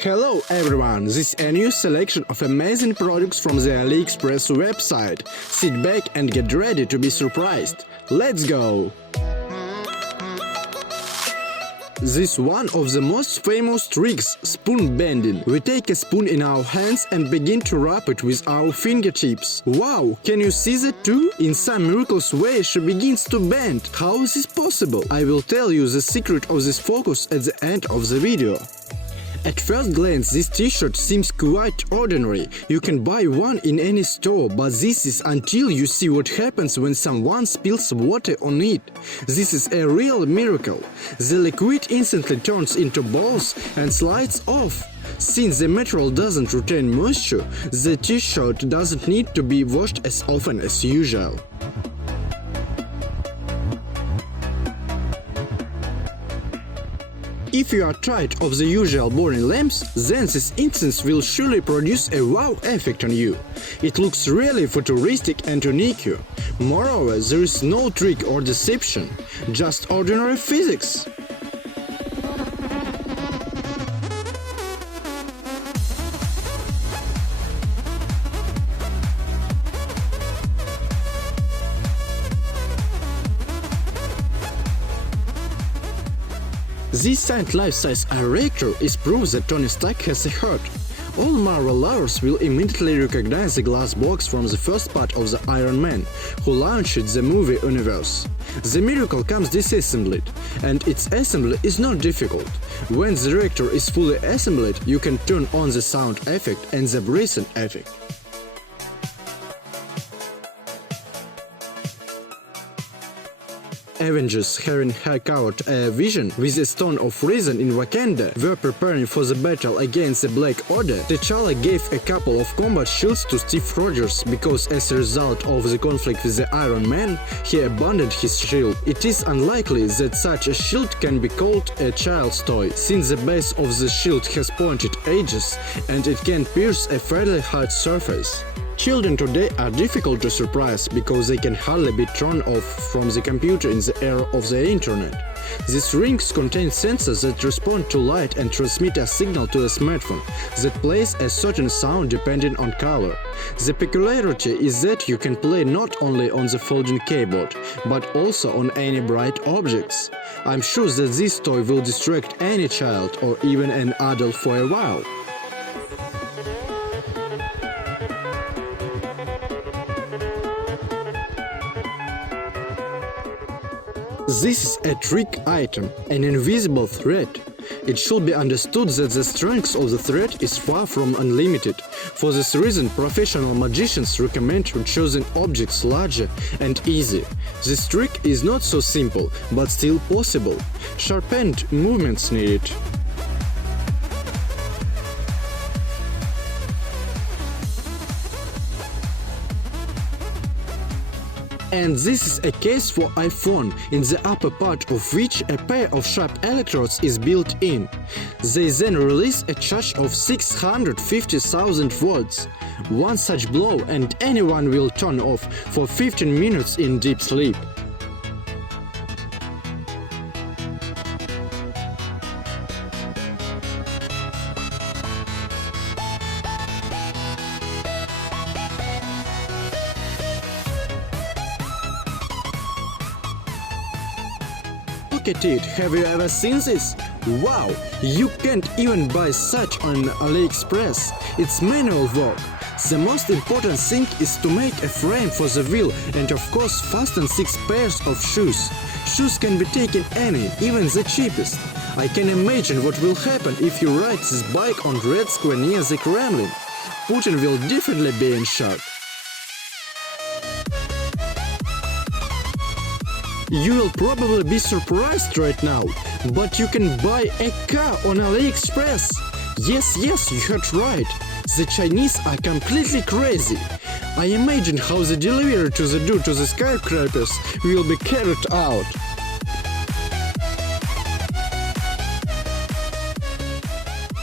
Hello everyone, this is a new selection of amazing products from the AliExpress website. Sit back and get ready to be surprised. Let's go! This one of the most famous tricks, spoon bending. We take a spoon in our hands and begin to wrap it with our fingertips. Wow, can you see that too? In some miraculous way she begins to bend. How is this possible? I will tell you the secret of this focus at the end of the video. At first glance, this t-shirt seems quite ordinary. You can buy one in any store, but this is until you see what happens when someone spills water on it. This is a real miracle. The liquid instantly turns into balls and slides off. Since the material doesn't retain moisture, the t-shirt doesn't need to be washed as often as usual. If you are tired of the usual boring lamps, then this instance will surely produce a wow effect on you. It looks really futuristic and unique. Moreover, there is no trick or deception, just ordinary physics. This signed life-size reactor is proof that Tony Stark has a heart. All Marvel lovers will immediately recognize the glass box from the first part of the Iron Man, who launched the movie universe. The miracle comes disassembled, and its assembly is not difficult. When the reactor is fully assembled, you can turn on the sound effect and the breathing effect. Avengers, having covered a vision with a stone of reason in Wakanda, were preparing for the battle against the Black Order. T'Challa gave a couple of combat shields to Steve Rogers because as a result of the conflict with the Iron Man, he abandoned his shield. It is unlikely that such a shield can be called a child's toy, since the base of the shield has pointed edges and it can pierce a fairly hard surface. Children today are difficult to surprise because they can hardly be thrown off from the computer in the era of the internet. These rings contain sensors that respond to light and transmit a signal to the smartphone that plays a certain sound depending on color. The peculiarity is that you can play not only on the folding keyboard, but also on any bright objects. I'm sure that this toy will distract any child or even an adult for a while. This is a trick item, an invisible thread. It should be understood that the strength of the thread is far from unlimited. For this reason, professional magicians recommend choosing objects larger and easy. This trick is not so simple, but still possible. Sharpened movements needed. And this is a case for iPhone, in the upper part of which a pair of sharp electrodes is built in. They then release a charge of 650,000 volts. One such blow and anyone will turn off for 15 minutes in deep sleep. Look at it, have you ever seen this? Wow, you can't even buy such on AliExpress. It's manual work. The most important thing is to make a frame for the wheel and of course fasten 6 pairs of shoes. Shoes can be taken any, even the cheapest. I can imagine what will happen if you ride this bike on Red Square near the Kremlin. Putin will definitely be in shock. You will probably be surprised right now, but you can buy a car on AliExpress. Yes, you heard right. The Chinese are completely crazy. I imagine how the delivery to the dude to the skyscrapers will be carried out.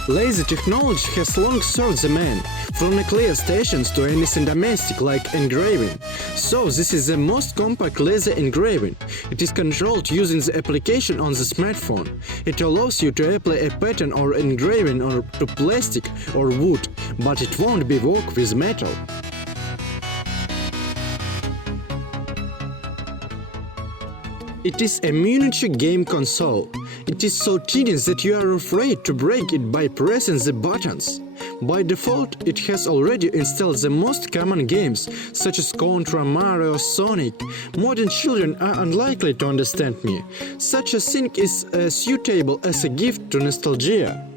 Laser technology has long served the man, from nuclear stations to anything domestic like engraving. So this is the most compact laser engraving. It is controlled using the application on the smartphone. It allows you to apply a pattern or engraving to plastic or wood, but it won't be work with metal. It is a miniature game console. It is so tedious that you are afraid to break it by pressing the buttons. By default, it has already installed the most common games, such as Contra, Mario, Sonic. Modern children are unlikely to understand me. Such a thing is suitable as a gift to nostalgia.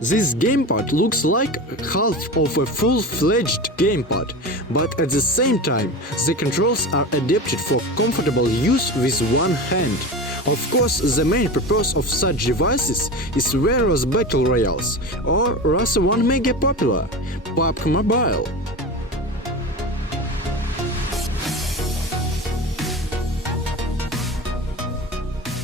This gamepad looks like half of a full-fledged gamepad, but at the same time, the controls are adapted for comfortable use with one hand. Of course, the main purpose of such devices is various battle royales, or rather one mega popular, PUBG Mobile.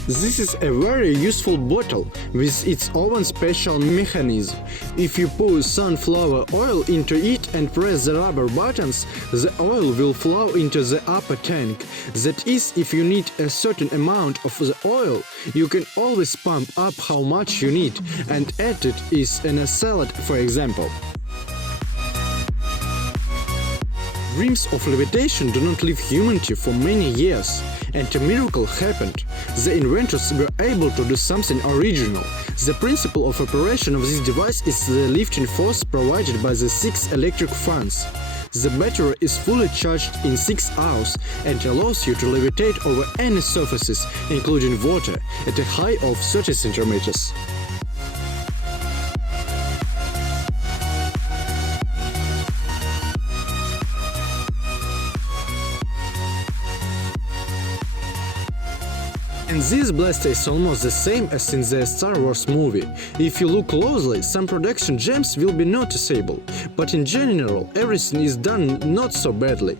This is a very useful bottle with its own special mechanism. If you pour sunflower oil into it and press the rubber buttons, the oil will flow into the upper tank. That is, if you need a certain amount of the oil, you can always pump up how much you need and add it in a salad, for example. Dreams of levitation do not leave humanity for many years, and a miracle happened. The inventors were able to do something original. The principle of operation of this device is the lifting force provided by the 6 electric fans. The battery is fully charged in 6 hours and allows you to levitate over any surfaces, including water, at a height of 30 centimeters. And this blaster is almost the same as in the Star Wars movie. If you look closely, some production gems will be noticeable, but in general everything is done not so badly.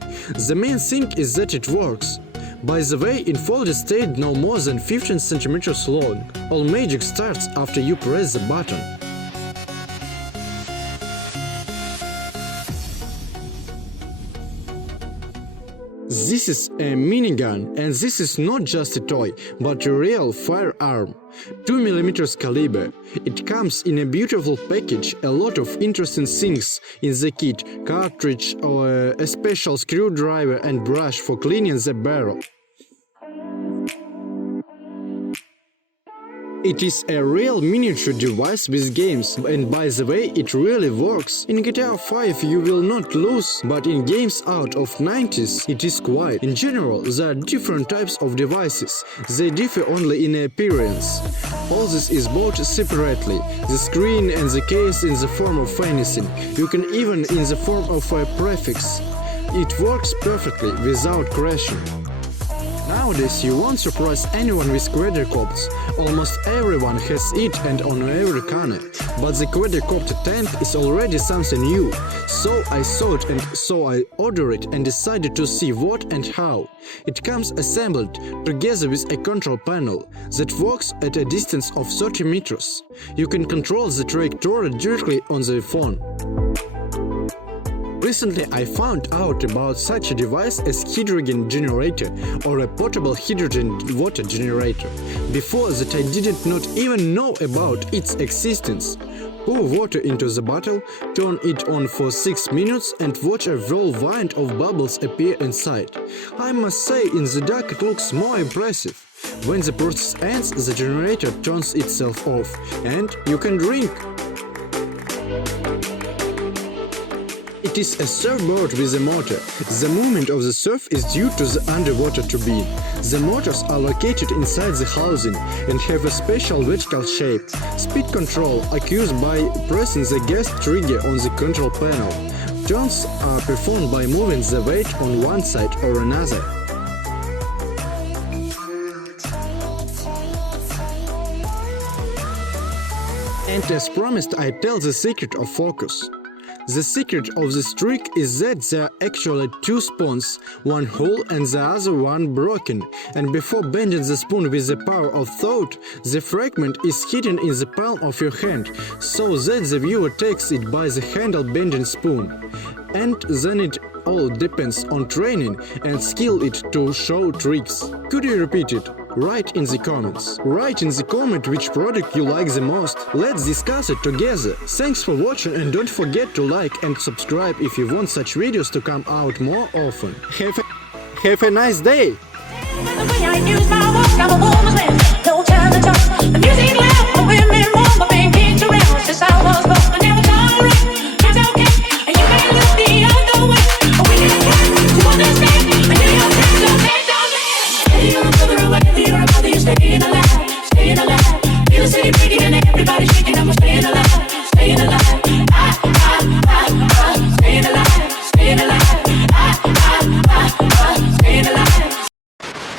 The main thing is that it works. By the way, enfolded stayed no more than 15 centimeters long. All magic starts after you press the button. This is a minigun, and this is not just a toy, but a real firearm. 2mm caliber. It comes in a beautiful package, a lot of interesting things in the kit, cartridge, or a special screwdriver and brush for cleaning the barrel. It is a real miniature device with games, and by the way, it really works. In GTA 5 you will not lose, but in games out of 90s it is quiet. In general, there are different types of devices. They differ only in appearance. All this is bought separately. The screen and the case in the form of anything. You can even in the form of a prefix. It works perfectly without crashing. Nowadays you won't surprise anyone with quadricopters. Almost everyone has it and on every corner. But the quadricopter tank is already something new. So I saw it and so I ordered it and decided to see what and how. It comes assembled together with a control panel that works at a distance of 30 meters. You can control the trajectory directly on the phone. Recently I found out about such a device as hydrogen generator or a portable hydrogen water generator. Before that I didn't not even know about its existence. Pour water into the bottle, turn it on for 6 minutes and watch a whirlwind of bubbles appear inside. I must say, in the dark it looks more impressive. When the process ends, the generator turns itself off and you can drink. It is a surfboard with a motor. The movement of the surf is due to the underwater turbine. The motors are located inside the housing and have a special vertical shape. Speed control occurs by pressing the gas trigger on the control panel. Turns are performed by moving the weight on one side or another. And as promised, I tell the secret of focus. The secret of this trick is that there are actually two spoons, one whole and the other one broken, and before bending the spoon with the power of thought, the fragment is hidden in the palm of your hand, so that the viewer takes it by the handle bending spoon. And then it all depends on training and skill it to show tricks. Could you repeat it? Write in the comments. Write in the comment which product you like the most. Let's discuss it together. Thanks for watching and don't forget to like and subscribe if you want such videos to come out more often. Have a nice day! The way I use my words, I'm a woman's man. No time to talk. The music